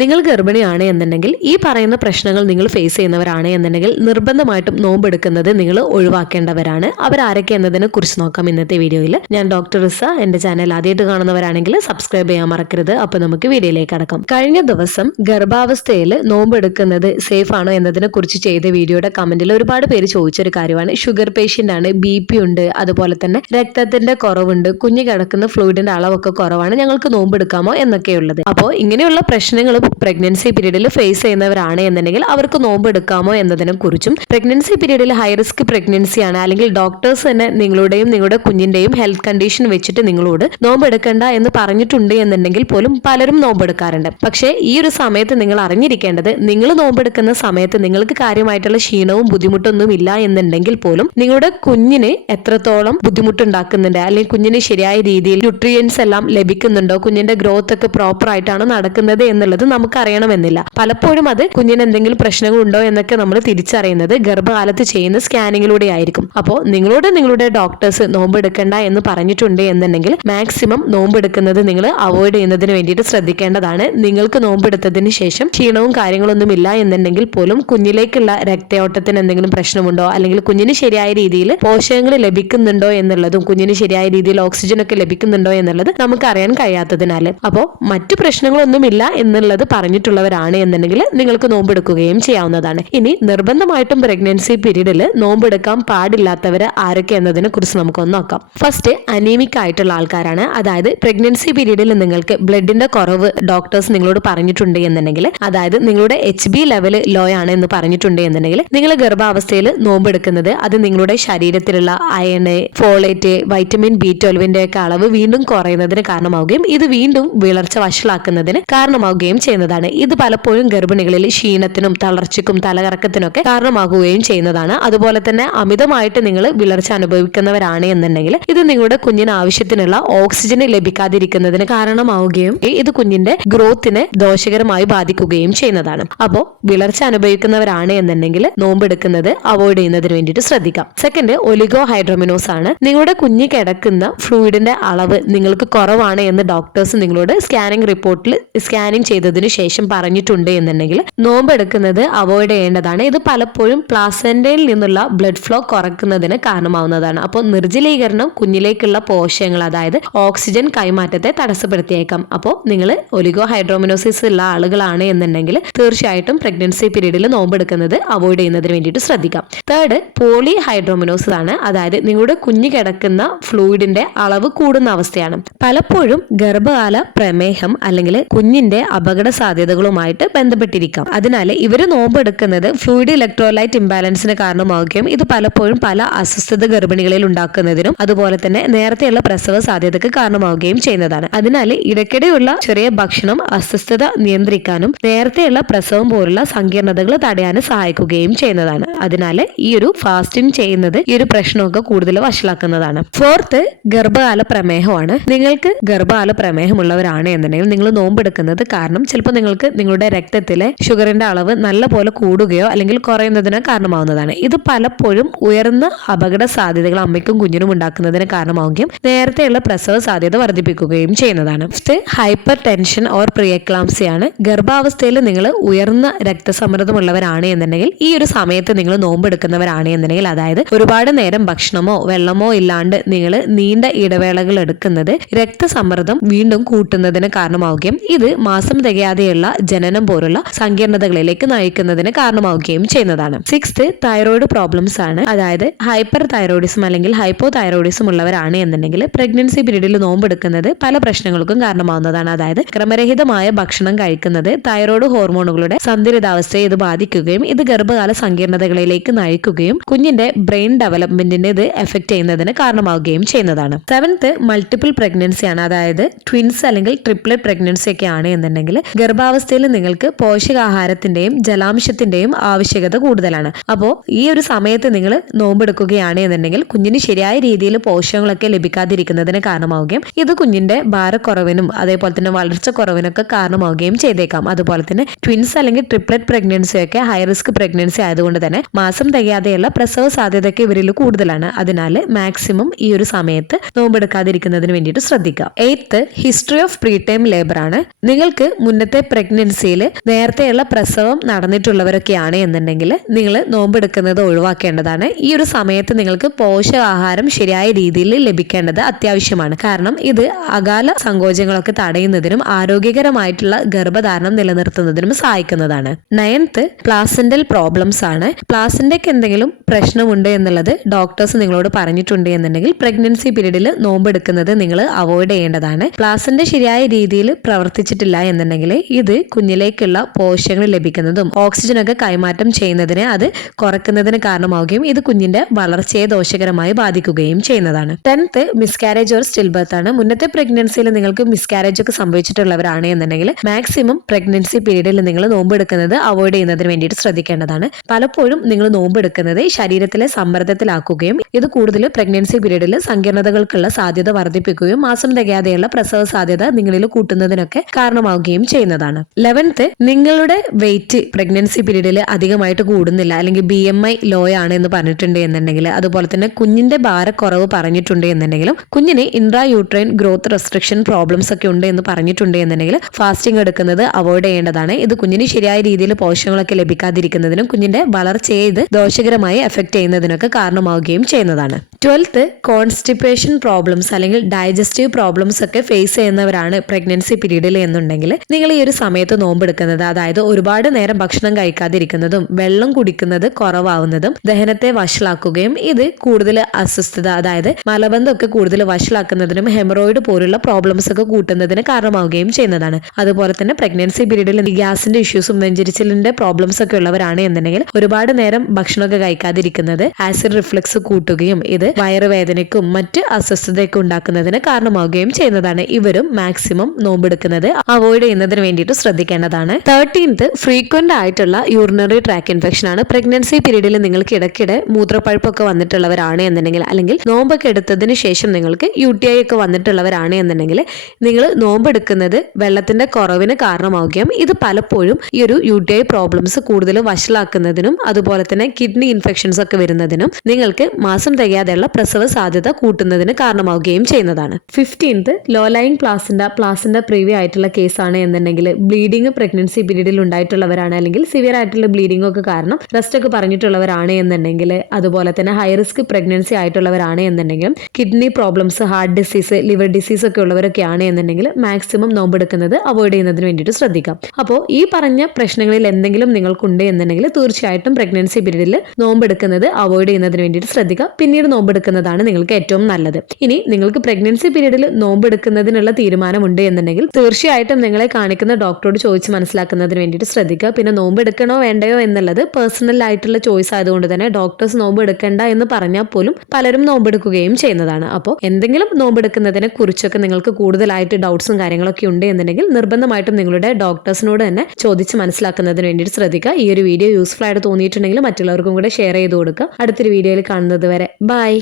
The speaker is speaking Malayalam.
നിങ്ങൾ ഗർഭിണിയാണ് എന്നുണ്ടെങ്കിൽ ഈ പറയുന്ന പ്രശ്നങ്ങൾ നിങ്ങൾ ഫേസ് ചെയ്യുന്നവരാണ് എന്നുണ്ടെങ്കിൽ നിർബന്ധമായിട്ടും നോമ്പെടുക്കുന്നത് നിങ്ങൾ ഒഴിവാക്കേണ്ടവരാണ്. അവരാരൊക്കെ എന്നതിനെ കുറിച്ച് നോക്കാം ഇന്നത്തെ വീഡിയോയിൽ. ഞാൻ ഡോക്ടർ റിസ. എന്റെ ചാനൽ ആദ്യമായിട്ട് കാണുന്നവരാണെങ്കിൽ സബ്സ്ക്രൈബ് ചെയ്യാൻ മറക്കരുത്. അപ്പൊ നമുക്ക് വീഡിയോയിലേക്ക് കടക്കാം. കഴിഞ്ഞ ദിവസം ഗർഭാവസ്ഥയിൽ നോമ്പെടുക്കുന്നത് സേഫ് ആണോ എന്നതിനെ കുറിച്ച് ചെയ്ത വീഡിയോയുടെ കമന്റിൽ ഒരുപാട് പേര് ചോദിച്ചൊരു കാര്യമാണ്. ഷുഗർ പേഷ്യന്റ് ആണ്, BP ഉണ്ട്, അതുപോലെ തന്നെ രക്തത്തിന്റെ കുറവുണ്ട്, കുഞ്ഞ് കിടക്കുന്ന ഫ്ലൂയിഡിന്റെ അളവൊക്കെ കുറവാണ്, ഞങ്ങൾക്ക് നോമ്പെടുക്കാമോ എന്നൊക്കെയുള്ളത്. അപ്പോൾ ഇങ്ങനെയുള്ള പ്രശ്നങ്ങൾ പ്രഗ്നൻസി പീരീഡിൽ ഫേസ് ചെയ്യുന്നവരാണ് എന്നുണ്ടെങ്കിൽ അവർക്ക് നോമ്പ് എടുക്കാമോ എന്നതിനെ കുറിച്ചും, പ്രഗ്നൻസി പീരീഡിൽ ഹൈ റിസ്ക് പ്രഗ്നൻസി ആണ് അല്ലെങ്കിൽ ഡോക്ടേഴ്സ് തന്നെ നിങ്ങളുടെയും നിങ്ങളുടെ കുഞ്ഞിന്റെയും ഹെൽത്ത് കണ്ടീഷൻ വെച്ചിട്ട് നിങ്ങളോട് നോമ്പ് എടുക്കണ്ട എന്ന് പറഞ്ഞിട്ടുണ്ട് എന്നുണ്ടെങ്കിൽ പോലും പലരും നോമ്പെടുക്കാറുണ്ട്. പക്ഷേ ഈ ഒരു സമയത്ത് നിങ്ങൾ അറിഞ്ഞിരിക്കേണ്ടത്, നിങ്ങൾ നോമ്പെടുക്കുന്ന സമയത്ത് നിങ്ങൾക്ക് കാര്യമായിട്ടുള്ള ക്ഷീണവും ബുദ്ധിമുട്ടൊന്നും ഇല്ല എന്നുണ്ടെങ്കിൽ പോലും നിങ്ങളുടെ കുഞ്ഞിന് എത്രത്തോളം ബുദ്ധിമുട്ടുണ്ടാക്കുന്നുണ്ട്, അല്ലെങ്കിൽ കുഞ്ഞിന് ശരിയായ രീതിയിൽ ന്യൂട്രിയൻസ് എല്ലാം ലഭിക്കുന്നുണ്ടോ, കുഞ്ഞിന്റെ ഗ്രോത്ത് ഒക്കെ പ്രോപ്പർ ആയിട്ടാണ് നടക്കുന്നത് എന്നുള്ളത് നമുക്ക് അറിയണമെന്നില്ല. പലപ്പോഴും അത് കുഞ്ഞിന് എന്തെങ്കിലും പ്രശ്നങ്ങളുണ്ടോ എന്നൊക്കെ നമ്മൾ തിരിച്ചറിയുന്നത് ഗർഭകാലത്ത് ചെയ്യുന്ന സ്കാനിങ്ങിലൂടെ ആയിരിക്കും. അപ്പോൾ നിങ്ങളോട് നിങ്ങളുടെ ഡോക്ടേഴ്സ് നോമ്പെടുക്കണ്ട എന്ന് പറഞ്ഞിട്ടുണ്ട് എന്നുണ്ടെങ്കിൽ മാക്സിമം നോമ്പെടുക്കുന്നത് നിങ്ങൾ അവോയ്ഡ് ചെയ്യുന്നതിന് വേണ്ടിയിട്ട് ശ്രദ്ധിക്കേണ്ടതാണ്. നിങ്ങൾക്ക് നോമ്പെടുത്തതിന് ശേഷം ക്ഷീണവും കാര്യങ്ങളൊന്നും ഇല്ല എന്നുണ്ടെങ്കിൽ പോലും കുഞ്ഞിലേക്കുള്ള രക്തയോട്ടത്തിന് എന്തെങ്കിലും പ്രശ്നമുണ്ടോ, അല്ലെങ്കിൽ കുഞ്ഞിന് ശരിയായ രീതിയിൽ പോഷകങ്ങൾ ലഭിക്കുന്നുണ്ടോ എന്നുള്ളതും, കുഞ്ഞിന് ശരിയായ രീതിയിൽ ഓക്സിജൻ ഒക്കെ ലഭിക്കുന്നുണ്ടോ എന്നുള്ളത് നമുക്ക് അറിയാൻ കഴിയാത്തതിനാൽ, അപ്പോൾ മറ്റു പ്രശ്നങ്ങളൊന്നും ഇല്ല എന്നുള്ളത് പറഞ്ഞിട്ടുള്ളവരാണ് എന്നുണ്ടെങ്കിൽ നിങ്ങൾക്ക് നോമ്പെടുക്കുകയും ചെയ്യാവുന്നതാണ്. ഇനി നിർബന്ധമായിട്ടും പ്രഗ്നൻസി പീരീഡിൽ നോമ്പെടുക്കാൻ പാടില്ലാത്തവർ ആരൊക്കെ എന്നതിനെ കുറിച്ച് നമുക്കൊന്ന് നോക്കാം. ഫസ്റ്റ് അനീമിക് ആയിട്ടുള്ള ആൾക്കാരാണ്. അതായത് പ്രഗ്നൻസി പീരീഡിൽ നിങ്ങൾക്ക് ബ്ലഡിന്റെ കുറവ് ഡോക്ടേഴ്സ് നിങ്ങളോട് പറഞ്ഞിട്ടുണ്ട് എന്നുണ്ടെങ്കിൽ, അതായത് നിങ്ങളുടെ HB ലെവൽ ലോ ആണ് എന്ന് പറഞ്ഞിട്ടുണ്ട് എന്നുണ്ടെങ്കിൽ, നിങ്ങൾ ഗർഭാവസ്ഥയിൽ നോമ്പെടുക്കുന്നത് അത് നിങ്ങളുടെ ശരീരത്തിലുള്ള അയണ്, ഫോളേറ്റ്, വൈറ്റമിൻ B12 ഒക്കെ അളവ് വീണ്ടും കുറയുന്നതിന് കാരണമാവുകയും ഇത് വീണ്ടും വിളർച്ച വഷളാക്കുന്നതിന് കാരണമാവുകയും ചെയ്യുന്നതാണ്. ഇത് പലപ്പോഴും ഗർഭിണികളിൽ ക്ഷീണത്തിനും തളർച്ചയ്ക്കും തലകറക്കത്തിനൊക്കെ കാരണമാകുകയും ചെയ്യുന്നതാണ്. അതുപോലെ തന്നെ അമിതമായിട്ട് നിങ്ങൾ വിളർച്ച അനുഭവിക്കുന്നവരാണ് എന്നുണ്ടെങ്കിൽ ഇത് നിങ്ങളുടെ കുഞ്ഞിന് ആവശ്യത്തിനുള്ള ഓക്സിജൻ ലഭിക്കാതിരിക്കുന്നതിന് കാരണമാവുകയും ഇത് കുഞ്ഞിന്റെ ഗ്രോത്തിനെ ദോഷകരമായി ബാധിക്കുകയും ചെയ്യുന്നതാണ്. അപ്പോൾ വിളർച്ച അനുഭവിക്കുന്നവരാണ് എന്നുണ്ടെങ്കിൽ നോമ്പെടുക്കുന്നത് അവോയ്ഡ് ചെയ്യുന്നതിന് വേണ്ടിയിട്ട് ശ്രദ്ധിക്കാം. സെക്കൻഡ്, ഒലിഗോ ഹൈഡ്രോമിനോസ് ആണ്. നിങ്ങളുടെ കുഞ്ഞ് കിടക്കുന്ന ഫ്ലൂയിഡിന്റെ അളവ് നിങ്ങൾക്ക് കുറവാണ് എന്ന് ഡോക്ടേഴ്സ് നിങ്ങളോട് സ്കാനിങ് റിപ്പോർട്ടിൽ സ്കാനിങ് ചെയ്തതിനു ശേഷം പറഞ്ഞിട്ടുണ്ട് എന്നുണ്ടെങ്കിൽ നോമ്പെടുക്കുന്നത് അവോയ്ഡ് ചെയ്യേണ്ടതാണ്. ഇത് പലപ്പോഴും പ്ലാസന്റയിൽ നിന്നുള്ള ബ്ലഡ് ഫ്ലോ കുറയ്ക്കുന്നതിന് കാരണമാവുന്നതാണ്. അപ്പോൾ നിർജ്ജലീകരണം കുഞ്ഞിലേക്കുള്ള പോഷകങ്ങൾ, അതായത് ഓക്സിജൻ കൈമാറ്റത്തെ തടസ്സപ്പെടുത്തിയേക്കാം. അപ്പോൾ നിങ്ങൾ ഒലിഗോ ഹൈഡ്രോമിനോസിസ് ഉള്ള ആളുകളാണ് എന്നുണ്ടെങ്കിൽ തീർച്ചയായിട്ടും പ്രഗ്നൻസി പീരീഡിൽ നോമ്പെടുക്കുന്നത് അവോയ്ഡ് ചെയ്യുന്നതിന് വേണ്ടിയിട്ട് ശ്രദ്ധിക്കാം. തേർഡ്, പോളി ഹൈഡ്രോമിനോസിസ് ആണ്. അതായത് നിങ്ങളുടെ കുഞ്ഞ് കിടക്കുന്ന ഫ്ലൂയിഡിന്റെ അളവ് കൂടുന്ന അവസ്ഥയാണ്. പലപ്പോഴും ഗർഭകാല പ്രമേഹം അല്ലെങ്കിൽ കുഞ്ഞിന്റെ അപകട സാധ്യതകളുമായിട്ട് ബന്ധപ്പെട്ടിരിക്കാം. അതിനാൽ ഇവര് നോമ്പെടുക്കുന്നത് ഫ്ലൂയിഡ് ഇലക്ട്രോലൈറ്റ് ഇംബാലൻസിന് കാരണമാവുകയും ഇത് പലപ്പോഴും പല അസ്വസ്ഥത ഗർഭിണികളിൽ ഉണ്ടാക്കുന്നതിനും അതുപോലെ തന്നെ നേരത്തെയുള്ള പ്രസവ സാധ്യതയ്ക്ക് കാരണമാവുകയും ചെയ്യുന്നതാണ്. അതിനാൽ ഇടയ്ക്കിടെയുള്ള ചെറിയ ഭക്ഷണം അസ്വസ്ഥത നിയന്ത്രിക്കാനും നേരത്തെയുള്ള പ്രസവം പോലുള്ള സങ്കീർണതകൾ തടയാനും സഹായിക്കുകയും ചെയ്യുന്നതാണ്. അതിനാൽ ഈ ഒരു ഫാസ്റ്റിംഗ് ചെയ്യുന്നത് ഈ ഒരു പ്രശ്നമൊക്കെ കൂടുതൽ വഷളാക്കുന്നതാണ്. ഫോർത്ത്, ഗർഭകാല പ്രമേഹമാണ്. നിങ്ങൾക്ക് ഗർഭകാല പ്രമേഹമുള്ളവരാണ് എന്നുണ്ടെങ്കിൽ നിങ്ങൾ നോമ്പെടുക്കുന്നത് കാരണം ചിലപ്പോൾ നിങ്ങൾക്ക് നിങ്ങളുടെ രക്തത്തിലെ ഷുഗറിന്റെ അളവ് നല്ല പോലെ കൂടുകയോ അല്ലെങ്കിൽ കുറയുന്നതിന് കാരണമാവുന്നതാണ്. ഇത് പലപ്പോഴും ഉയർന്ന അപകട സാധ്യതകൾ അമ്മയ്ക്കും കുഞ്ഞിനും ഉണ്ടാക്കുന്നതിന് കാരണമാവുകയും നേരത്തെയുള്ള പ്രസവ സാധ്യത വർദ്ധിപ്പിക്കുകയും ചെയ്യുന്നതാണ്. ഫിഫ്ത്ത്, ഹൈപ്പർ ടെൻഷൻ ഓർ പ്രിയക്ലാംസിയാണ്. ഗർഭാവസ്ഥയിൽ നിങ്ങൾ ഉയർന്ന രക്തസമ്മർദ്ദമുള്ളവരാണ് എന്നുണ്ടെങ്കിൽ ഈ ഒരു സമയത്ത് നിങ്ങൾ നോമ്പെടുക്കുന്നവരാണ് എന്നുണ്ടെങ്കിൽ, അതായത് ഒരുപാട് നേരം ഭക്ഷണമോ വെള്ളമോ ഇല്ലാണ്ട് നിങ്ങൾ നീണ്ട ഇടവേളകൾ എടുക്കുന്നത് രക്തസമ്മർദ്ദം വീണ്ടും കൂട്ടുന്നതിന് കാരണമാവുകയും ഇത് മാസം തികയാതെയുള്ള ജനനം പോലുള്ള സങ്കീർണതകളിലേക്ക് നയിക്കുന്നതിന് കാരണമാവുകയും ചെയ്യുന്നതാണ്. സിക്സ്ത്, തൈറോയിഡ് പ്രോബ്ലംസ് ആണ്. അതായത് ഹൈപ്പർ തൈറോയിഡിസം അല്ലെങ്കിൽ ഹൈപ്പോ തൈറോയിഡിസം ഉള്ളവരാണ് എന്നുണ്ടെങ്കിൽ പ്രഗ്നൻസി പീരീഡിൽ നോമ്പെടുക്കുന്നത് പല പ്രശ്നങ്ങൾക്കും കാരണമാവുന്നതാണ്. അതായത് ക്രമരഹിതമായ ഭക്ഷണം കഴിക്കുന്നത് തൈറോയിഡ് ഹോർമോണുകളുടെ സന്തുലിതാവസ്ഥയെ ഇത് ബാധിക്കുകയും ഇത് ഗർഭകാല സങ്കീർണതകളിലേക്ക് നയിക്കുകയും കുഞ്ഞിന്റെ ബ്രെയിൻ ഡെവലപ്മെന്റിനെ ഇത് എഫക്ട് ചെയ്യുന്നതിന് കാരണമാവുകയും ചെയ്യുന്നതാണ്. സെവൻത്ത്, മൾട്ടിപ്പിൾ പ്രഗ്നൻസി ആണ്. അതായത് ട്വിൻസ് അല്ലെങ്കിൽ ട്രിപ്ലറ്റ് പ്രഗ്നൻസി ഒക്കെ ആണ് എന്നുണ്ടെങ്കിൽ ഗർഭാവസ്ഥയിൽ നിങ്ങൾക്ക് പോഷകാഹാരത്തിന്റെയും ജലാംശത്തിന്റെയും ആവശ്യകത കൂടുതലാണ്. അപ്പോൾ ഈ ഒരു സമയത്ത് നിങ്ങൾ നോമ്പെടുക്കുകയാണ് എന്നുണ്ടെങ്കിൽ കുഞ്ഞിന് ശരിയായ രീതിയിൽ പോഷകങ്ങളൊക്കെ ലഭിക്കാതിരിക്കുന്നതിന് കാരണമാവുകയും ഇത് കുഞ്ഞിന്റെ ഭാരക്കുറവിനും അതേപോലെ തന്നെ വളർച്ച കുറവിനൊക്കെ കാരണമാവുകയും ചെയ്തേക്കാം. അതുപോലെ തന്നെ ട്വിൻസ് അല്ലെങ്കിൽ ട്രിപ്ലറ്റ് പ്രഗ്നൻസി ഒക്കെ ഹൈ റിസ്ക് പ്രഗ്നൻസി ആയതുകൊണ്ട് തന്നെ മാസം തികയാതെയുള്ള പ്രസവ സാധ്യതയൊക്കെ ഇവരിൽ കൂടുതലാണ്. അതിനാൽ മാക്സിമം ഈ ഒരു സമയത്ത് നോമ്പെടുക്കാതിരിക്കുന്നതിന് വേണ്ടിയിട്ട് ശ്രദ്ധിക്കുക. Eighth, history of pre time labour ആണ്. നിങ്ങൾക്ക് മുന്നറിയിപ്പ് മുന്നത്തെ പ്രഗ്നൻസിയിൽ നേരത്തെയുള്ള പ്രസവം നടന്നിട്ടുള്ളവരൊക്കെയാണ് എന്നുണ്ടെങ്കിൽ നിങ്ങൾ നോമ്പെടുക്കുന്നത് ഒഴിവാക്കേണ്ടതാണ്. ഈ ഒരു സമയത്ത് നിങ്ങൾക്ക് പോഷകാഹാരം ശരിയായ രീതിയിൽ ലഭിക്കേണ്ടത് അത്യാവശ്യമാണ്. കാരണം ഇത് അകാല സങ്കോചങ്ങളൊക്കെ തടയുന്നതിനും ആരോഗ്യകരമായിട്ടുള്ള ഗർഭധാരണം നിലനിർത്തുന്നതിനും സഹായിക്കുന്നതാണ്. 9th പ്ലാസന്റൽ പ്രോബ്ലംസ് ആണ്. പ്ലാസന്റയ്ക്ക് എന്തെങ്കിലും പ്രശ്നമുണ്ട് എന്നുള്ളത് ഡോക്ടേഴ്സ് നിങ്ങളോട് പറഞ്ഞിട്ടുണ്ട് എന്നുണ്ടെങ്കിൽ പ്രഗ്നൻസി പീരീഡിൽ നോമ്പെടുക്കുന്നത് നിങ്ങൾ അവോയ്ഡ് ചെയ്യേണ്ടതാണ്. പ്ലാസന്റ ശരിയായ രീതിയിൽ പ്രവർത്തിച്ചിട്ടില്ല എന്നുണ്ടെങ്കിൽ ഇത് കുഞ്ഞിലേക്കുള്ള പോഷകങ്ങൾ ലഭിക്കുന്നതും ഓക്സിജനൊക്കെ കൈമാറ്റം ചെയ്യുന്നതിന് അത് കുറക്കുന്നതിന് കാരണമാവുകയും ഇത് കുഞ്ഞിന്റെ വളർച്ചയെ ദോഷകരമായി ബാധിക്കുകയും ചെയ്യുന്നതാണ്. 10th miscarriage or still birth ആണ്. മുന്നത്തെ പ്രഗ്നൻസിയിൽ നിങ്ങൾക്ക് മിസ്കാരേജ് ഒക്കെ സംഭവിച്ചിട്ടുള്ളവരാണ് എന്നുണ്ടെങ്കിൽ മാക്സിമം പ്രഗ്നൻസി പീരീഡിൽ നിങ്ങൾ നോമ്പെടുക്കുന്നത് അവോയ്ഡ് ചെയ്യുന്നതിന് വേണ്ടിയിട്ട് ശ്രദ്ധിക്കേണ്ടതാണ്. പലപ്പോഴും നിങ്ങൾ നോമ്പെടുക്കുന്നത് ശരീരത്തിലെ സമ്മർദ്ദത്തിലാക്കുകയും ഇത് കൂടുതൽ പ്രഗ്നൻസി പീരീഡിൽ സങ്കീർണതകൾക്കുള്ള സാധ്യത വർദ്ധിപ്പിക്കുകയും മാസം തികയാതെയുള്ള പ്രസവ സാധ്യത നിങ്ങളിൽ കൂട്ടുന്നതിനൊക്കെ കാരണമാവുകയും ചെയ്യുന്നതാണ്. 11th നിങ്ങളുടെ വെയിറ്റ് പ്രഗ്നൻസി പീരീഡിൽ അധികമായിട്ട് കൂടുന്നില്ല, അല്ലെങ്കിൽ BMI ലോ ആണ് എന്ന് പറഞ്ഞിട്ടുണ്ട് എന്നുണ്ടെങ്കിൽ, അതുപോലെ തന്നെ കുഞ്ഞിന്റെ ഭാരക്കുറവ് പറഞ്ഞിട്ടുണ്ട് എന്നുണ്ടെങ്കിലും കുഞ്ഞിന് intra uterine growth restriction problems ഒക്കെ ഉണ്ട് എന്ന് പറഞ്ഞിട്ടുണ്ട് എന്നുണ്ടെങ്കിൽ ഫാസ്റ്റിംഗ് എടുക്കുന്നത് അവോയ്ഡ് ചെയ്യേണ്ടതാണ്. ഇത് കുഞ്ഞിന് ശരിയായ രീതിയിൽ പോഷകങ്ങളൊക്കെ ലഭിക്കാതിരിക്കുന്നതിനും കുഞ്ഞിന്റെ വളർച്ചയെ ഇത് ദോഷകരമായി എഫക്ട് ചെയ്യുന്നതിനൊക്കെ കാരണമാവുകയും ചെയ്യുന്നതാണ്. 12th കോൺസ്റ്റിപ്പേഷൻ പ്രോബ്ലംസ് അല്ലെങ്കിൽ ഡൈജസ്റ്റീവ് പ്രോബ്ലംസ് ഒക്കെ ഫേസ് ചെയ്യുന്നവരാണ് പ്രഗ്നൻസി പീരീഡിൽ എന്നുണ്ടെങ്കിൽ നിങ്ങൾ ഈ ഒരു സമയത്ത് നോമ്പെടുക്കുന്നത്, അതായത് ഒരുപാട് നേരം ഭക്ഷണം കഴിക്കാതിരിക്കുന്നതും വെള്ളം കുടിക്കുന്നത് കുറവാവുന്നതും ദഹനത്തെ വഷളാക്കുകയും ഇത് കൂടുതൽ അസ്വസ്ഥത, അതായത് മലബന്ധമൊക്കെ കൂടുതൽ വഷളാക്കുന്നതിനും ഹെമറോയിഡ് പോലുള്ള പ്രോബ്ലംസ് ഒക്കെ കൂട്ടുന്നതിന് കാരണമാവുകയും ചെയ്യുന്നതാണ്. അതുപോലെ തന്നെ പ്രഗ്നൻസി പീരീഡിൽ ഗ്യാസിന്റെ ഇഷ്യൂസും നെഞ്ചിരിച്ചിലിന്റെ പ്രോബ്ലംസ് ഒക്കെ ഉള്ളവരാണ് എന്നുണ്ടെങ്കിൽ ഒരുപാട് നേരം ഭക്ഷണമൊക്കെ കഴിക്കാതിരിക്കുന്നത് ആസിഡ് റിഫ്ലക്സ് കൂട്ടുകയും ഇത് വയറുവേദനയ്ക്കും മറ്റ് അസ്വസ്ഥതയൊക്കെ ഉണ്ടാക്കുന്നതിന് കാരണമാവുകയും ചെയ്യുന്നതാണ്. ഇവരും മാക്സിമം നോമ്പെടുക്കുന്നത് അവോയ്ഡ് ചെയ്യുന്നതിന് വേണ്ടിയിട്ട് ശ്രദ്ധിക്കേണ്ടതാണ്. 13th ഫ്രീക്വന്റ് ആയിട്ടുള്ള യൂറിനറി ട്രാക്ക് ഇൻഫെക്ഷൻ ആണ്. പ്രഗ്നൻസി പീരീഡിൽ നിങ്ങൾക്ക് ഇടയ്ക്കിടെ മൂത്രപ്പഴുപ്പൊക്കെ വന്നിട്ടുള്ളവരാണ് എന്നുണ്ടെങ്കിൽ, അല്ലെങ്കിൽ നോമ്പൊക്കെ എടുത്തതിന് ശേഷം നിങ്ങൾക്ക് UTI ഒക്കെ വന്നിട്ടുള്ളവരാണ് എന്നുണ്ടെങ്കിൽ നിങ്ങൾ നോമ്പെടുക്കുന്നത് വെള്ളത്തിന്റെ കുറവിന് കാരണമാവുകയും ഇത് പലപ്പോഴും ഈ ഒരു UTI പ്രോബ്ലംസ് കൂടുതൽ വഷളാക്കുന്നതിനും അതുപോലെ തന്നെ കിഡ്നി ഇൻഫെക്ഷൻസ് ഒക്കെ വരുന്നതിനും നിങ്ങൾക്ക് മാസം തികയാതെയുള്ള പ്രസവ സാധ്യത കൂട്ടുന്നതിന് കാരണമാവുകയും ചെയ്യുന്നതാണ്. 15th law lying placenta privy ആയിട്ടുള്ള കേസാണ് എന്നുണ്ടെങ്കിൽ, ബ്ലീഡിങ് പ്രഗ്നൻസി പീരീഡിൽ ഉണ്ടായിട്ടുള്ളവരാണ്, അല്ലെങ്കിൽ സിവിയർ ആയിട്ടുള്ള ബ്ലീഡിംഗ് ഒക്കെ കാരണം റെസ്റ്റ് ഒക്കെ പറഞ്ഞിട്ടുള്ളവരാണ് എന്നുണ്ടെങ്കിൽ, അതുപോലെ തന്നെ ഹൈ റിസ്ക് പ്രഗ്നൻസി ആയിട്ടുള്ളവരാണ് എന്നുണ്ടെങ്കിലും, kidney problems, heart disease, liver disease ഒക്കെ ഉള്ളവരൊക്കെയാണ് എന്നുണ്ടെങ്കിൽ മാക്സിമം നോമ്പെടുക്കുന്നത് അവോയ്ഡ് ചെയ്യുന്നതിന് വേണ്ടിയിട്ട് ശ്രദ്ധിക്കാം. അപ്പോൾ ഈ പറഞ്ഞ പ്രശ്നങ്ങളിൽ എന്തെങ്കിലും നിങ്ങൾക്കുണ്ട് എന്നുണ്ടെങ്കിൽ തീർച്ചയായിട്ടും പ്രഗ്നൻസി പീരീഡിൽ നോമ്പെടുക്കുന്നത് അവോയ്ഡ് ചെയ്യുന്നതിന് വേണ്ടിയിട്ട് ശ്രദ്ധിക്കുക. പിന്നീട് നോമ്പെടുക്കുന്നതാണ് നിങ്ങൾക്ക് ഏറ്റവും നല്ലത്. ഇനി നിങ്ങൾക്ക് പ്രഗ്നൻസി പീരീഡിൽ നോമ്പെടുക്കുന്നതിനുള്ള തീരുമാനമുണ്ട് എന്നുണ്ടെങ്കിൽ തീർച്ചയായിട്ടും നിങ്ങളെ കാണിക്കുന്ന ഡോക്ടറോട് ചോദിച്ച് മനസ്സിലാക്കുന്നതിന് വേണ്ടിയിട്ട് ശ്രദ്ധിക്കുക. പിന്നെ നോമ്പെടുക്കണോ വേണ്ടയോ എന്നുള്ളത് പേഴ്സണൽ ആയിട്ടുള്ള ചോയ്സ് ആയതുകൊണ്ട് തന്നെ ഡോക്ടേഴ്സ് നോമ്പ് എടുക്കണ്ട എന്ന് പറഞ്ഞാൽ പോലും പലരും നോമ്പെടുക്കുകയും ചെയ്യുന്നതാണ്. അപ്പോൾ എന്തെങ്കിലും നോമ്പെടുക്കുന്നതിനെ കുറിച്ചൊക്കെ നിങ്ങൾക്ക് കൂടുതലായിട്ട് ഡൗട്ട്സും കാര്യങ്ങളൊക്കെ ഉണ്ട് എന്നുണ്ടെങ്കിൽ നിർബന്ധമായിട്ടും നിങ്ങളുടെ ഡോക്ടേഴ്സിനോട് തന്നെ ചോദിച്ച് മനസ്സിലാക്കുന്നതിന് വേണ്ടിയിട്ട് ശ്രദ്ധിക്കുക. ഈ ഒരു വീഡിയോ യൂസ്ഫുൾ ആയിട്ട് തോന്നിയിട്ടുണ്ടെങ്കിൽ മറ്റുള്ളവർക്കും കൂടെ ഷെയർ ചെയ്ത് കൊടുക്കുക. അടുത്തൊരു വീഡിയോയിൽ കാണുന്നത് വരെ ബൈ.